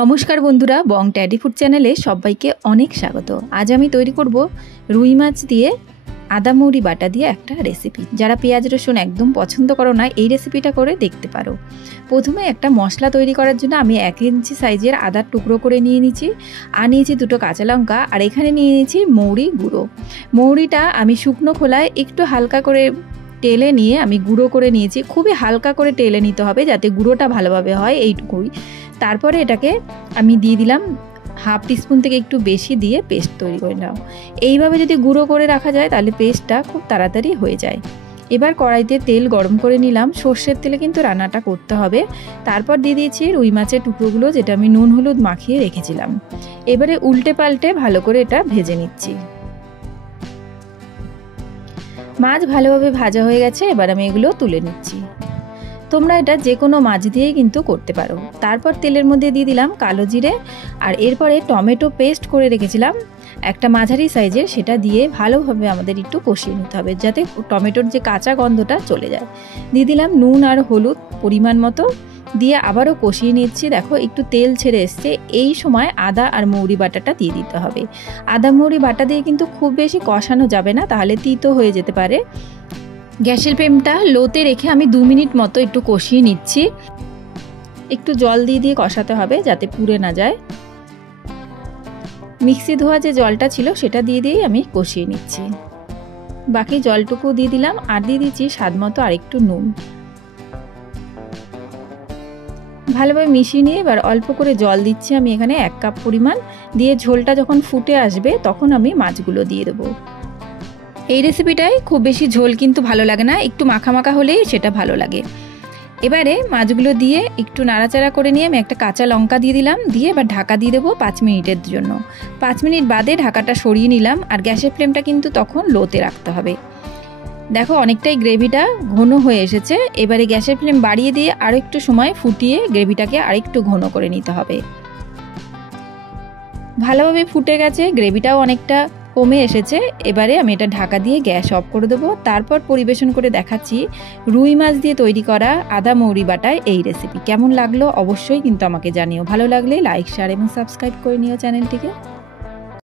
নমস্কার বন্ধুরা, বং teddy food চ্যানেলে সবাইকে অনেক স্বাগত। আজ আমি তৈরি করব রুই মাছ দিয়ে আদা মৌরি বাটা দিয়ে একটা রেসিপি। যারা পেঁয়াজ রসুন একদম পছন্দ করো না, এই রেসিপিটা করে দেখতে পারো। প্রথমে একটা মশলা তৈরি করার জন্য আমি 1 ইঞ্চি সাইজের আদার টুকরো করে নিয়ে নিচ্ছি, আর নিয়েছি 2টো কাঁচা লঙ্কা, আর এখানে নিয়ে নিয়েছি মৌরি গুঁড়ো। মৌরিটা আমি শুকনো খোলায় একটু হালকা করে টেলে নিয়ে আমি গুঁড়ো করে নিয়েছি। খুবই হালকা করে টেলে নিতে হবে যাতে গুঁড়োটা ভালোভাবে হয়, এইটুকুই। তারপরে এটাকে আমি দিয়ে দিলাম 1/2 টিস্পুন থেকে একটু বেশি দিয়ে পেস্ট তৈরি করে নাও। এইভাবে যদি গুঁড়ো করে রাখা যায় তাহলে পেস্টটা খুব তাড়াতাড়ি হয়ে যায়। এবার কড়াইতে তেল গরম করে নিলাম। সর্ষের তেলে কিন্তু রান্নাটা করতে হবে। তারপর দিয়ে দিয়েছি রুই মাছের টুকরোগুলো, যেটা আমি নুন হলুদ মাখিয়ে রেখেছিলাম। এবারে উল্টে পাল্টে ভালো করে এটা ভেজে নিচ্ছি। মাছ ভালোভাবে ভাজা হয়ে গেছে, এবার আমি এগুলো তুলে নিচ্ছি। তোমরা এটা যে কোনো মাছ দিয়েই কিন্তু করতে পারো। তারপর তেলের মধ্যে দিয়ে দিলাম কালো জিরে, আর এরপরে টমেটো পেস্ট করে রেখেছিলাম একটা মাঝারি সাইজের, সেটা দিয়ে ভালোভাবে আমাদের একটু কষিয়ে নিতে হবে যাতে টমেটোর যে কাঁচা গন্ধটা চলে যায়। দিয়ে দিলাম নুন আর হলুদ পরিমাণ মতো, দিয়ে আবারও কষিয়ে নিচ্ছি। দেখো একটু তেল ছেড়ে এসছে, এই সময় আদা আর মৌরি বাটাটা দিয়ে দিতে হবে। আদা মৌরি বাটা দিয়ে কিন্তু খুব বেশি কষানো যাবে না, তাহলে তিতো হয়ে যেতে পারে। গ্যাসের ফ্লেমটা লোতে রেখে আমি 2 মিনিট মতো একটু কষিয়ে নিচ্ছি। একটু জল দিয়ে দিয়ে কষাতে হবে যাতে পুড়ে না যায়। মিক্সি ধোয়া যে জলটা ছিল সেটা দিয়ে দিয়েই আমি কষিয়ে নিচ্ছি। বাকি জলটুকু দিয়ে দিলাম, আর দিয়ে দিচ্ছি স্বাদ মতো আরেকটু নুন। ভালোভাবে মিশিয়ে নিয়ে এবার অল্প করে জল দিচ্ছি আমি এখানে 1 কাপ পরিমাণ, দিয়ে ঝোলটা যখন ফুটে আসবে তখন আমি মাছগুলো দিয়ে দেবো। এই রেসিপিটায় খুব বেশি ঝোল কিন্তু ভালো লাগে না, একটু মাখা মাখা হলেই সেটা ভালো লাগে। এবারে মাছগুলো দিয়ে একটু নাড়াচাড়া করে নিয়ে আমি একটা কাঁচা লঙ্কা দিয়ে দিলাম, দিয়ে এবার ঢাকা দিয়ে দেবো 5 মিনিটের জন্য। 5 মিনিট বাদে ঢাকাটা সরিয়ে নিলাম, আর গ্যাসের ফ্লেমটা কিন্তু তখন লোতে রাখতে হবে। দেখো অনেকটাই গ্রেভিটা ঘন হয়ে এসেছে। এবারে গ্যাসের ফ্লেম বাড়িয়ে দিয়ে আরও একটু সময় ফুটিয়ে গ্রেভিটাকে আরেকটু ঘন করে নিতে হবে। ভালোভাবে ফুটে গেছে, গ্রেভিটাও অনেকটা কমে এসেছে। এবারে আমি এটা ঢাকা দিয়ে গ্যাস অফ করে দেবো। তারপর পরিবেশন করে দেখাচ্ছি রুই মাছ দিয়ে তৈরি করা আদা মৌরি বাটায় এই রেসিপি। কেমন লাগলো অবশ্যই কিন্তু আমাকে জানিও। ভালো লাগলে লাইক, শেয়ার এবং সাবস্ক্রাইব করে নিও চ্যানেলটিকে।